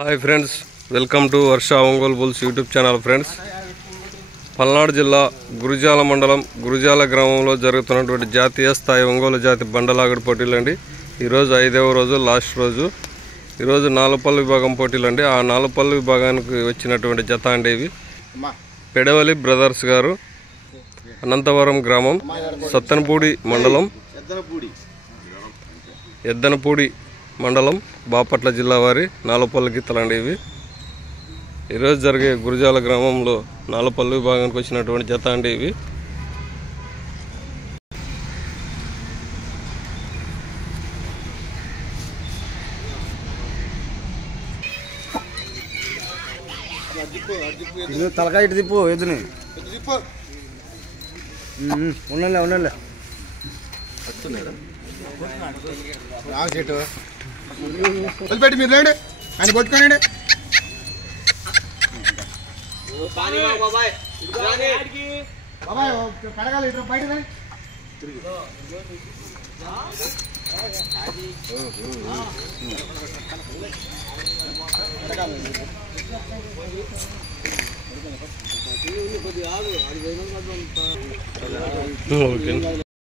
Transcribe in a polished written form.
Hi friends, welcome to Varsha Ongole bulls YouTube channel. Friends, Palnadu జిల్లా గురుజాల మండలం గురుజాల గ్రామంలో జరుగుతున్నటువంటి జాతీయ స్థాయి ఒంగోలు జాతి బండలాగుడు పోటీలు అండి. ఈరోజు 5వ రోజు, లాస్ట్ రోజు. ఈరోజు 4 పళ్ళు విభాగం పోటీలు అండి. ఆ 4 పళ్ళు విభాగానికి వచ్చినటువంటి జత అండి ఇవి. పెడవలి బ్రదర్స్ గారు, అనంతవరం గ్రామం, సత్తెనపూడి మండలం, ఎద్దనపూడి మండలం, బాపట్ల జిల్లా వారి 4 పళ్ళు గీతలండి ఇవి. ఈరోజు జరిగే గురుజాల గ్రామంలో 4 పళ్ళు విభాగానికి వచ్చినటువంటి జత అండి ఇవి. తలకాయ ఇటు తిప్పు, ఎదుని ఉండండి వదిలిపెట్టి మీరు రండి, ఆయన కొట్టుకోనండి. బాబాయ్ కడగాలి, ఇటు బయట రండి. ఓకే.